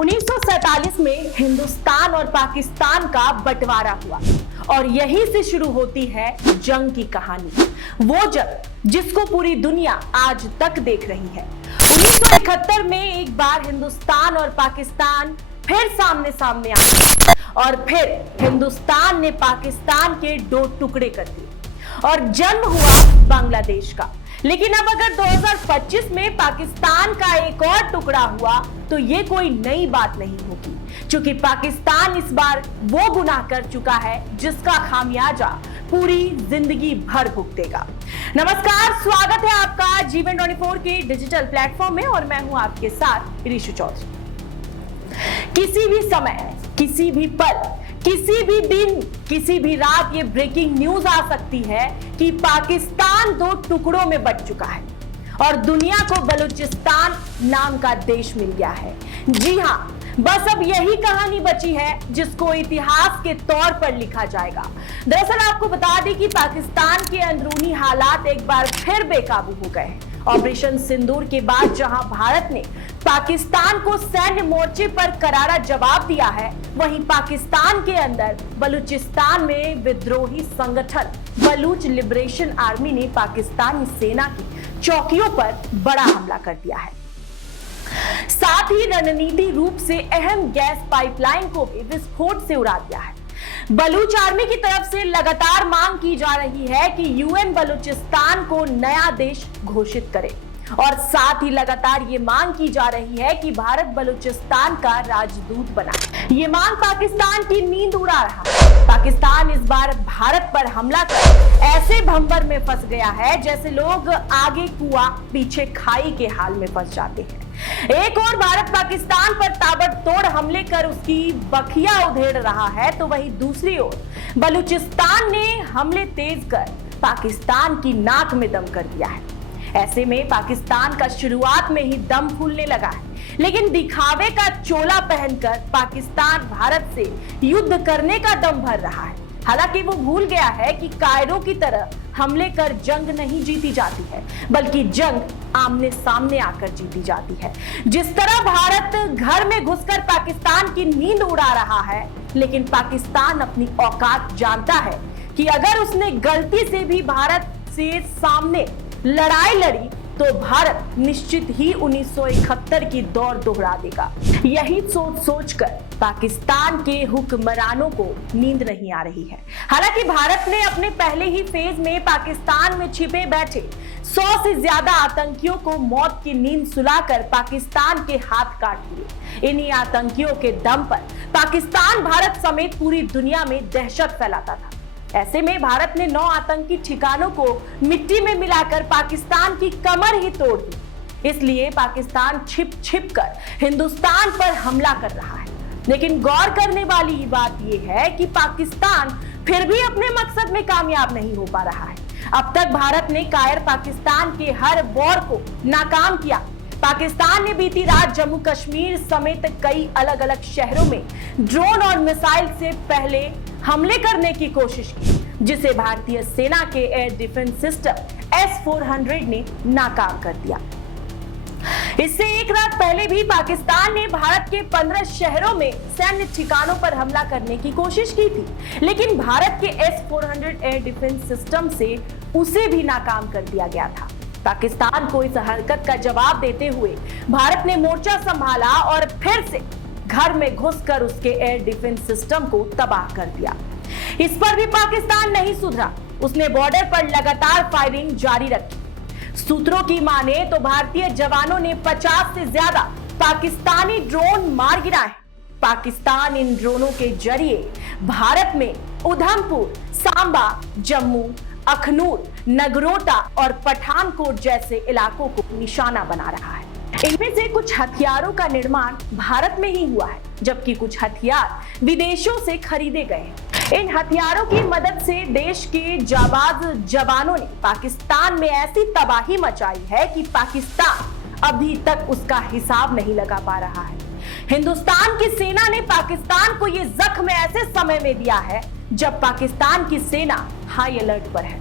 1947 में हिंदुस्तान और पाकिस्तान का बंटवारा हुआ और यहीं से शुरू होती है जंग की कहानी। वो जंग जिसको पूरी दुनिया आज तक देख रही है। 1971 में एक बार हिंदुस्तान और पाकिस्तान फिर सामने सामने आए और फिर हिंदुस्तान ने पाकिस्तान के दो टुकड़े कर दिए और जन्म हुआ बांग्लादेश का। लेकिन अब अगर 2025 में पाकिस्तान का एक और टुकड़ा हुआ तो ये कोई नई बात नहीं होगी, क्योंकि पाकिस्तान इस बार वो गुनाह कर चुका है जिसका खामियाजा पूरी जिंदगी भर भुगतेगा। नमस्कार, स्वागत है आपका जीवन 24 के डिजिटल प्लेटफॉर्म में और मैं हूं आपके साथ ऋषि चौधरी। किसी भी समय, किसी भी पल, किसी भी दिन, किसी भी रात ये ब्रेकिंग न्यूज आ सकती है कि पाकिस्तान दो टुकड़ों में बंट चुका है और दुनिया को बलूचिस्तान नाम का देश मिल गया है। जी हां, बस अब यही कहानी बची है जिसको इतिहास के तौर पर लिखा जाएगा। दरअसल आपको बता दें कि पाकिस्तान के अंदरूनी हालात एक बार फिर बेकाबू हो गए हैं। ऑपरेशन सिंदूर के बाद जहां भारत ने पाकिस्तान को सैन्य मोर्चे पर करारा जवाब दिया है, वहीं पाकिस्तान के अंदर बलूचिस्तान में विद्रोही संगठन बलूच लिबरेशन आर्मी ने पाकिस्तानी सेना की चौकियों पर बड़ा हमला कर दिया है। साथ ही रणनीतिक रूप से अहम गैस पाइपलाइन को भी विस्फोट से उड़ा दिया है। बलूच आर्मी की तरफ से लगातार मांग की जा रही है कि यूएन बलूचिस्तान को नया देश घोषित करे और साथ ही लगातार ये मांग की जा रही है कि भारत बलूचिस्तान का राजदूत बनाए। ये मांग पाकिस्तान की नींद उड़ा रहा है। पाकिस्तान इस बार भारत पर हमला कर ऐसे भंवर में फंस गया है जैसे लोग आगे कुआं पीछे खाई के हाल में फंस जाते हैं। एक और भारत पाकिस्तान पर ताबड़तोड़ हमले कर उसकी बखिया उधेड़ रहा है, तो वहीं दूसरी ओर बलूचिस्तान ने हमले तेज कर पाकिस्तान की नाक में दम कर दिया है। ऐसे में पाकिस्तान का शुरुआत में ही दम फूलने लगा है, लेकिन दिखावे का चोला पहनकर पाकिस्तान भारत से युद्ध करने का दम भर रहा है। हालांकि वो भूल गया है कि कायरो की तरह हमले कर जंग नहीं जीती जाती है, बल्कि जंग आमने सामने आकर जीती जाती है। जिस तरह भारत घर में घुसकर पाकिस्तान की नींद उड़ा रहा है, लेकिन पाकिस्तान अपनी औकात जानता है कि अगर उसने गलती से भी भारत से सामने लड़ाई लड़ी तो भारत निश्चित ही 1971 की दौर दोहरा देगा। यही सोच सोचकर पाकिस्तान के हुक्मरानों को नींद नहीं आ रही है। हालांकि भारत ने अपने पहले ही फेज में पाकिस्तान में छिपे बैठे 100 से ज्यादा आतंकियों को मौत की नींद सुलाकर पाकिस्तान के हाथ काट लिए। इन्हीं आतंकियों के दम पर पाकिस्तान भारत समेत पूरी दुनिया में दहशत फैलाता था। ऐसे में भारत ने 9 आतंकी ठिकानों को मिट्टी में मिलाकर पाकिस्तान की कमर ही तोड़ दी। इसलिए पाकिस्तान छिप छिप कर हिंदुस्तान पर हमला कर रहा है। लेकिन गौर करने वाली बात यह है कि पाकिस्तान फिर भी अपने मकसद में कामयाब नहीं हो पा रहा है। अब तक भारत ने कायर पाकिस्तान के हर वॉर को नाकाम किया। पाकिस्तान ने बीती रात जम्मू कश्मीर समेत कई अलग अलग शहरों में ड्रोन और मिसाइल से पहले हमले करने की कोशिश की, जिसे भारतीय सेना के एयर डिफेंस सिस्टम S-400 ने नाकाम कर दिया। इससे एक रात पहले भी पाकिस्तान ने भारत के 15 शहरों में सैन्य ठिकानों पर हमला करने की कोशिश की थी, लेकिन भारत के S-400 एयर डिफेंस सिस्टम से उसे भी नाकाम कर दिया गया था। पाकिस्तान को इस हरकत का जवाब देते हुए भारत ने मोर्चा संभाला और फिर से घर में घुसकर उसके एयर डिफेंस सिस्टम को तबाह कर दिया। इस पर भी पाकिस्तान नहीं सुधरा। उसने बॉर्डर पर लगातार फायरिंग जारी रखी। सूत्रों की माने तो भारतीय जवानों ने 50 से ज्यादा पाकिस्तानी ड्रोन मार गिराए। पाकिस्तान इन ड्रोनों के जरिए भारत में उधमपुर, सांबा, जम्मू, अखनूर, नगरोटा और पठानकोट जैसे इलाकों को निशाना बना रहा है। इनमें से कुछ हथियारों का निर्माण भारत में ही हुआ है, जबकि कुछ हथियार विदेशों से खरीदे गए हैं। इन हथियारों की मदद से देश के जाबाज जवानों ने पाकिस्तान में ऐसी तबाही मचाई है कि पाकिस्तान अभी तक उसका हिसाब नहीं लगा पा रहा है। हिंदुस्तान की सेना ने पाकिस्तान को ये जख्म ऐसे समय में दिया है जब पाकिस्तान की सेना हाई अलर्ट पर है।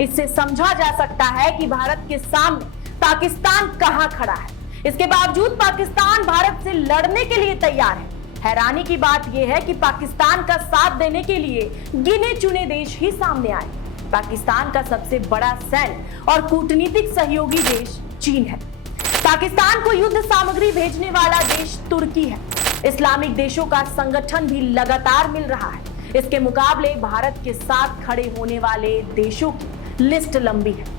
इससे समझा जा सकता है कि भारत के सामने पाकिस्तान कहां खड़ा है। इसके बावजूद पाकिस्तान भारत से लड़ने के लिए तैयार है। हैरानी की बात यह है कि पाकिस्तान का साथ देने के लिए गिने चुने देश ही सामने आए। पाकिस्तान का सबसे बड़ा सैन्य और कूटनीतिक सहयोगी देश चीन है। पाकिस्तान को युद्ध सामग्री भेजने वाला देश तुर्की है। इस्लामिक देशों का संगठन भी लगातार मिल रहा है। इसके मुकाबले भारत के साथ खड़े होने वाले देशों की लिस्ट लंबी है।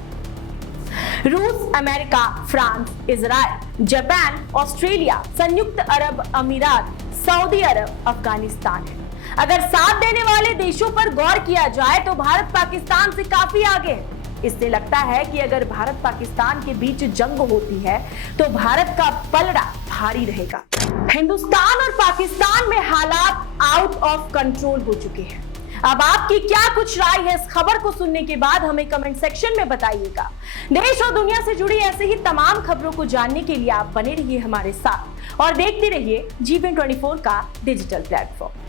रूस, America, France, Israel, Japan, Australia, संयुक्त अरब अमीरात, सऊदी अरब, अफगानिस्तान है। अगर साथ देने वाले देशों पर गौर किया जाए तो भारत पाकिस्तान से काफी आगे है। इससे लगता है कि अगर भारत पाकिस्तान के बीच जंग होती है तो भारत का पलड़ा भारी रहेगा। हिंदुस्तान और पाकिस्तान में हालात आउट ऑफ कंट्रोल हो चुके हैं। अब आपकी क्या कुछ राय है इस खबर को सुनने के बाद हमें कमेंट सेक्शन में बताइएगा। देश और दुनिया से जुड़ी ऐसे ही तमाम खबरों को जानने के लिए आप बने रहिए हमारे साथ और देखते रहिए G24 का डिजिटल प्लेटफॉर्म।